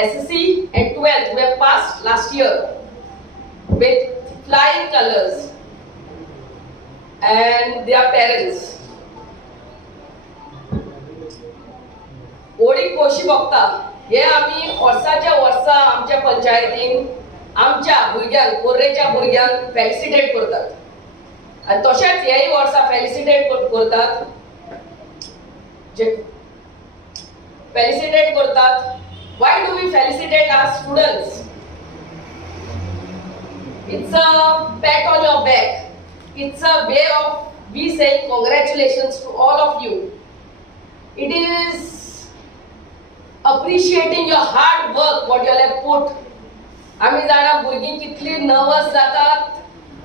SSC and 12th were passed last year with flying colors and their parents. ओडी कोशी बघता हे आम्ही वर्साच्या वर्सा आमच्या पंचायतीन आमच्या भुरग्यांक कोर्रेच्या भुरग्यांक फेलिसिटेट करतात आणि तशेंच हेही वर्सा फेलिसिटेट करतात फेलिसिटेट करतात. Why do we felicitate our students? It's a pat on your back. It's a way of we saying congratulations to all of you. It is appreciating your hard work, what you have put. आम्ही जाणा भुरगीं कितली nervous जातात,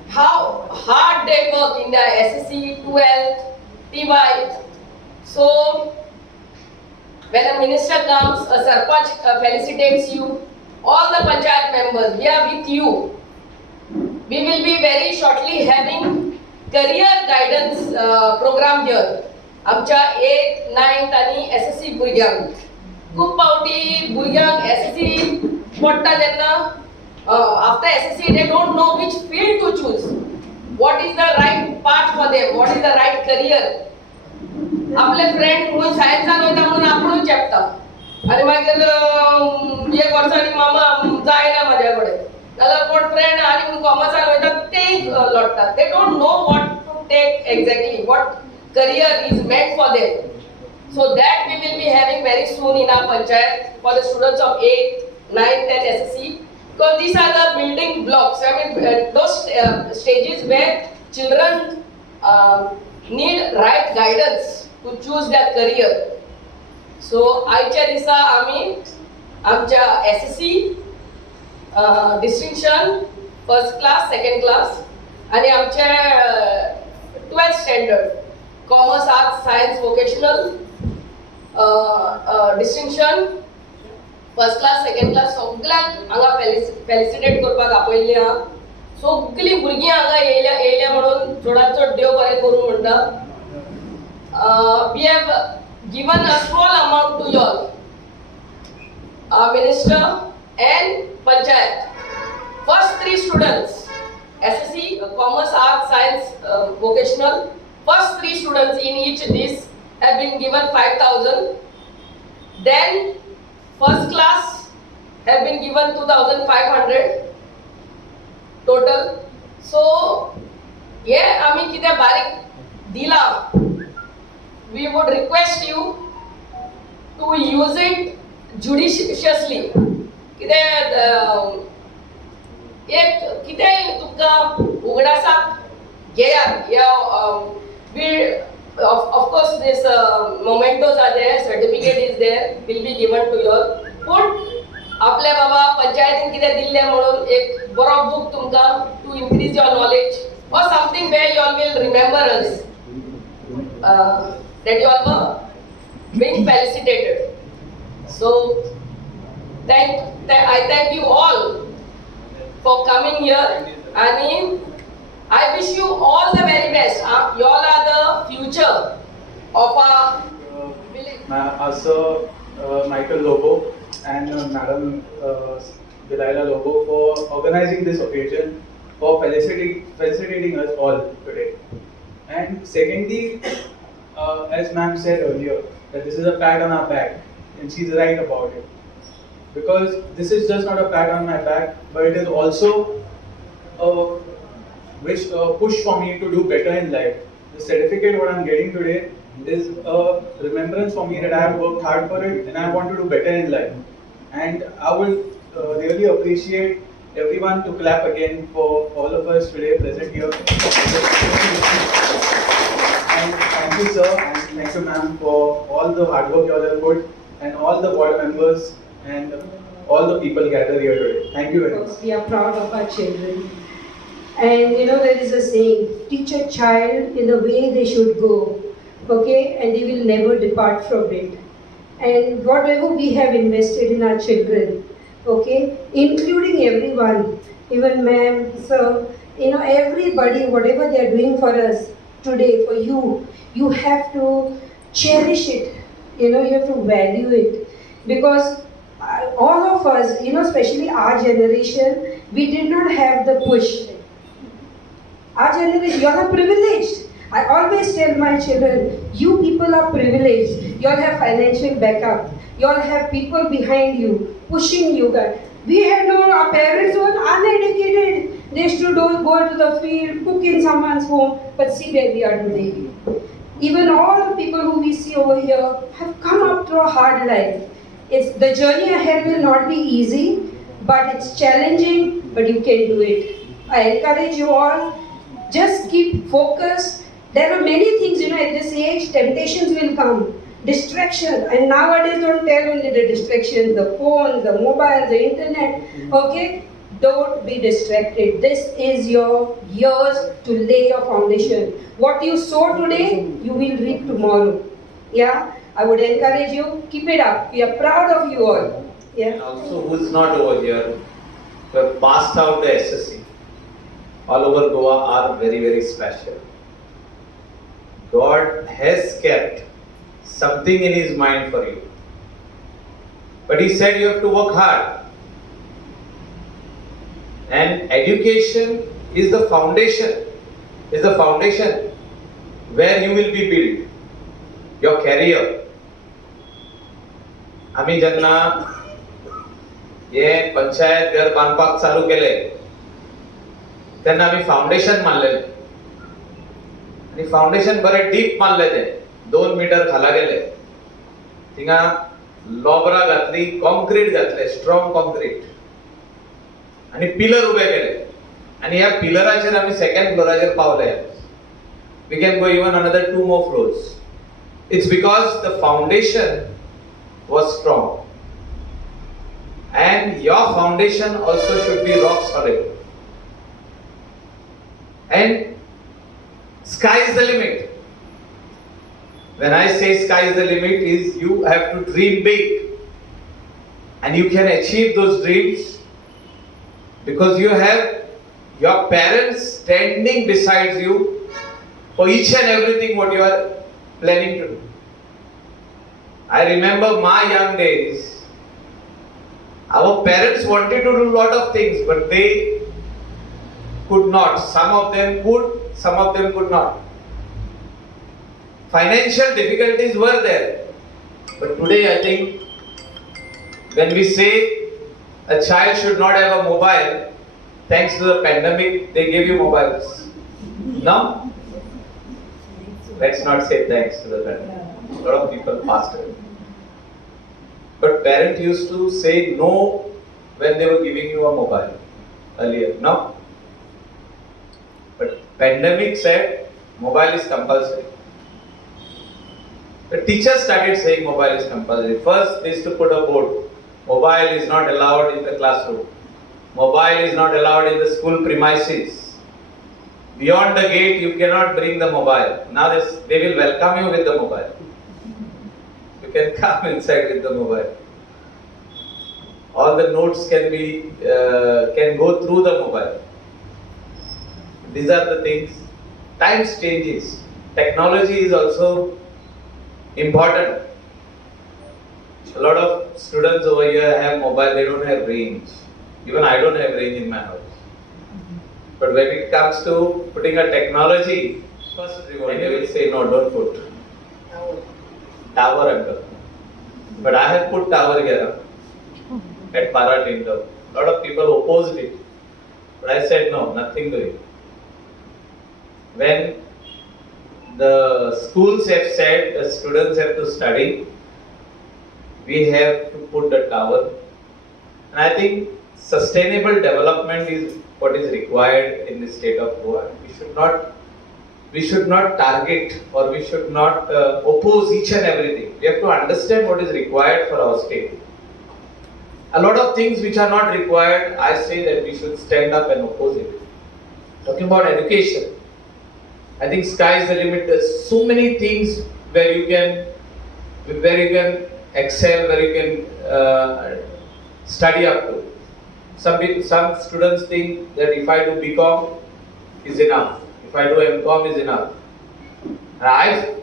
how hard they work in their SSC, 12th, TY. So when a minister comes, a sarpanch felicitates you, all the panchayat members, we are with you. We will be very shortly having career guidance program here. आमच्या 8th, 9th आणि SSC भुरग्यांक खूप फावटी भुरग्यांक SSC पडटा जेन्ना after SSC they don't know which field to choose. What is the right path for them? What is the right career? आपले friend म्हणून सायन्सान वयता म्हणून आपुणूच चेपता आनी मागीर एक वर्सांनी मामा जायना म्हाज्या कडेन नाल्यार कोण फ्रेंड आनी म्हणून कॉमर्सान वयता तेय लडटात. They don't know what to take exactly what career is meant for them. So that we will be having very soon in our panchayat for the students of 8th, 9th and SSC, because these are the building blocks. I mean those stages where children need right guidance to choose their career. So आयच्या दिसा आम्ही आमच्या SSC distinction first class, second class आणि आमच्या 12th standard commerce, arts, science, vocational distinction first class, second class सगळ्यांक हांगा felicitate करपाक आपयल्ली आहा. सगळी भुरगीं हांगा येयल्या म्हणून चडांत चड देव बरें करूं म्हणटा. We have given a small amount to you all, our minister and panchayat. First 3 students, SSC, commerce, arts, science, vocational. First 3 students in each this have been given 5,000. Then first class have been given 2,500 total. So yeah, आम्ही कितें बारीक दिला. We would request you to use it judiciously. एक कितें तुमका उगडासाक घेयात या of course this mementos are there, certificate is there, will be given to you all. पण आपल्या बाबा पंचायतीन कितें दिल्ले म्हणून एक बरो book तुमका to increase your knowledge or something where you all will remember us. That you all were being felicitated. So I thank you all for coming here, and I wish you all the very best. You all are the future of our village. Sir Michael Lobo and Madam Delilah Lobo for organizing this occasion, for felicitating us all today. And secondly, as ma'am said earlier, that this is a pat on our back, and she's right about it. Because this is just not a pat on my back, but it is also a push for me to do better in life. The certificate what I'm getting today is a remembrance for me that I have worked hard for it and I want to do better in life. And I will really appreciate everyone to clap again for all of us today present here. And thank you, sir, and thank you, ma'am, for all the hard work you all have put, and all the board members and all the people gathered here today. Thank you very much. We are proud of our children. And there is a saying, teach a child in the way they should go, okay, and they will never depart from it. And whatever we have invested in our children, okay, including everyone, even ma'am, sir, everybody, whatever they are doing for us today, for you, you have to cherish it, you have to value it, because all of us, especially our generation, we did not have the push. Our generation, you all are privileged. I always tell my children, you people are privileged. You all have financial backup. You all have people behind you, pushing you guys. We had no, our parents were uneducated. They used to go to the field, cook in someone's home. But see where we are today. Even all the people who we see over here have come up through a hard life. The journey ahead will not be easy, but it's challenging, but you can do it. I encourage you all, just keep focused. There are many things, at this age, temptations will come, distraction, and nowadays don't tell only the distractions, the phone, the mobile, the internet, okay? Don't be distracted. This is your years to lay your foundation. What you sow today, you will reap tomorrow. Yeah? I would encourage you, keep it up. We are proud of you all. Yeah? And also, who's not over here, who have passed out the SSC, all over Goa are very, very special. God has kept something in His mind for you. But He said you have to work hard. And education is the foundation, where you will be built. Your career. आम्ही जेन्ना हे पंचायत घर बांदपाक चालू केले तेन्ना आम्ही foundation मारलेले आणि foundation बरें डीप मारले ते 2 मीटर खाला गेले थिंगा लोबरा घातली कॉन्क्रीट घातले स्ट्रॉंग कॉन्क्रीट आणि पिलर उबे केले आणि ह्या पिलराचेर आम्ही सेकंड फ्लोराचेर पावले we can go even another 2 more floors. It's because the foundation was strong. And your foundation also should be rock solid. And sky is the limit. When I say sky is the limit, is you have to dream big. And you can achieve those dreams because you have your parents standing beside you for each and everything what you are planning to do. I remember my young days. Our parents wanted to do a lot of things, but they could not. Some of them could, some of them could not. Financial difficulties were there. But today I think when we say a child should not have a mobile, thanks to the pandemic, they gave you mobiles. No? Let's not say thanks to the pandemic. A lot of people passed away. But parents used to say no when they were giving you a mobile earlier. No? But pandemic said mobile is compulsory. The teachers started saying mobile is compulsory. First they used to put a board. Mobile is not allowed in the classroom. Mobile is not allowed in the school premises. Beyond the gate, you cannot bring the mobile. Now they will welcome you with the mobile. You can come inside with the mobile. All the notes can go through the mobile. These are the things. Times changes. Technology is also important. A lot of students over here have mobile. They don't have range. Even I don't have range in my house. But when it comes to putting a technology, first reward, they will say, no, don't put. Tower and but I have put tower here at Paratinda. A lot of people opposed it. But I said, no, nothing doing. When the schools have said the students have to study, we have to put the tower. And I think sustainable development is what is required in the state of Goa. We should not target or we should not oppose each and everything. We have to understand what is required for our state. A lot of things which are not required, I say that we should stand up and oppose it. Talking about education, I think sky is the limit. There's so many things where you can excel, where you can study up to. Some students think that if I do BCom is enough, if I do MCom is enough. And I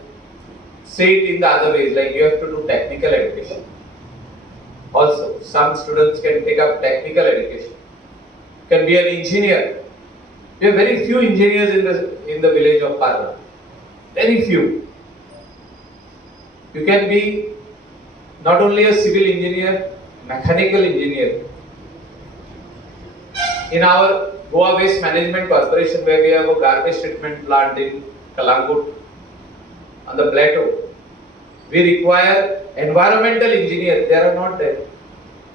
say it in the other ways, like you have to do technical education. also. Some students can take up technical education, can be an engineer. We have very few engineers in the village of Parla. Very few. You can be not only a civil engineer, mechanical engineer. In our Goa Waste Management Corporation, where we have a garbage treatment plant in Kalangut on the plateau, we require environmental engineers. There are not there.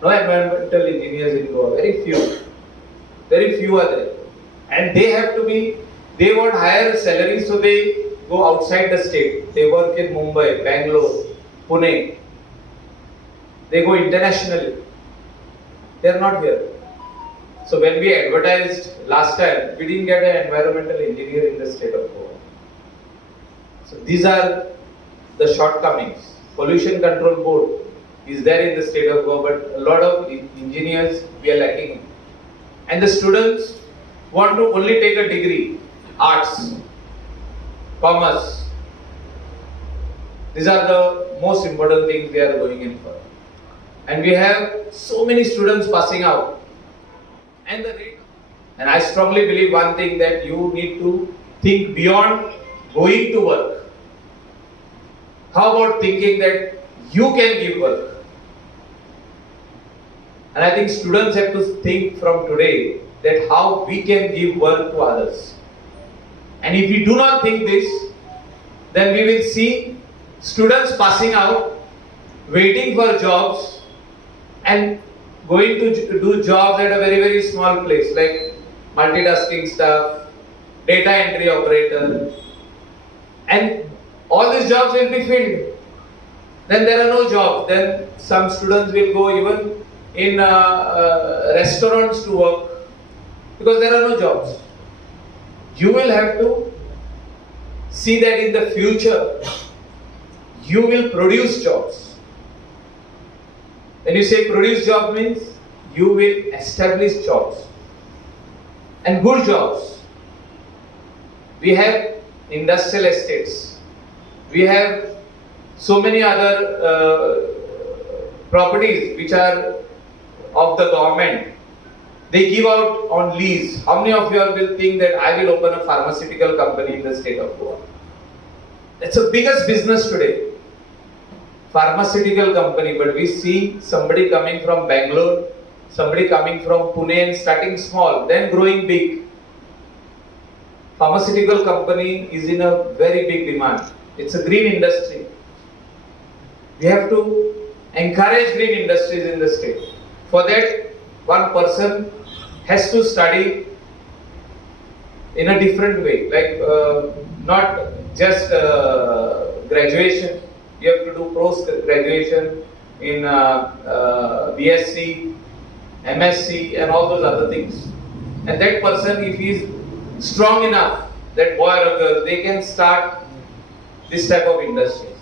No environmental engineers in Goa. Very few. Very few are there. And they have to be, they want higher salaries, so they go outside the state. They work in Mumbai, Bangalore, Pune. They go internationally. They are not here. So when we advertised last time, we didn't get an environmental engineer in the state of Goa. So these are the shortcomings. Pollution Control Board is there in the state of Goa, but a lot of engineers we are lacking. And the students want to only take a degree, arts, commerce. These are the most important things they are going in for. And we have so many students passing out. And I strongly believe one thing, that you need to think beyond going to work. How about thinking that you can give work? And I think students have to think from today that how we can give work to others. And if we do not think this, then we will see students passing out, waiting for jobs, and going to do jobs at a very, very small place, like multitasking staff, data entry operator, and all these jobs will be filled. Then there are no jobs. Then some students will go even in restaurants to work, because there are no jobs. You will have to see that in the future you will produce jobs. When you say produce job, means you will establish jobs and good jobs. We have industrial estates. We have so many other properties which are of the government. They give out on lease. How many of you all will think that I will open a pharmaceutical company in the state of Goa? It's the biggest business today. Pharmaceutical company, but we see somebody coming from Bangalore, somebody coming from Pune and starting small, then growing big. Pharmaceutical company is in a very big demand. It's a green industry. We have to encourage green industries in the state. For that, one person has to study in a different way, like not just graduation. You have to do post-graduation in BSc, MSc and all those other things. And that person, if he is strong enough, that boy or girl, they can start this type of industries.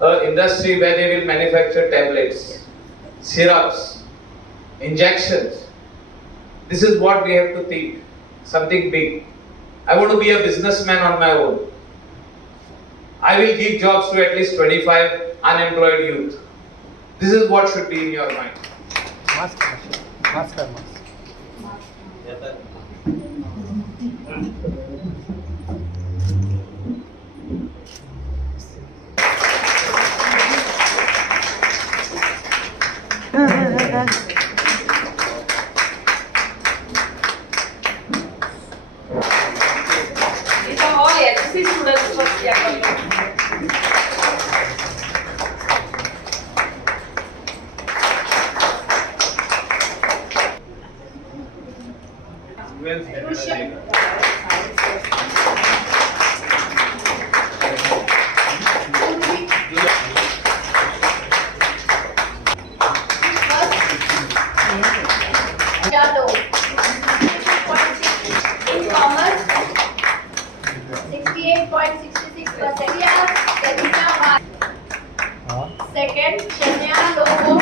An industry where they will manufacture tablets, syrups, injections. This is what we have to think, something big. I want to be a businessman on my own. I will give jobs to at least 25 unemployed youth. This is what should be in your mind. These are all SSC students first year. Yellow. In commerce, 68.66%. Second, Shania Logo,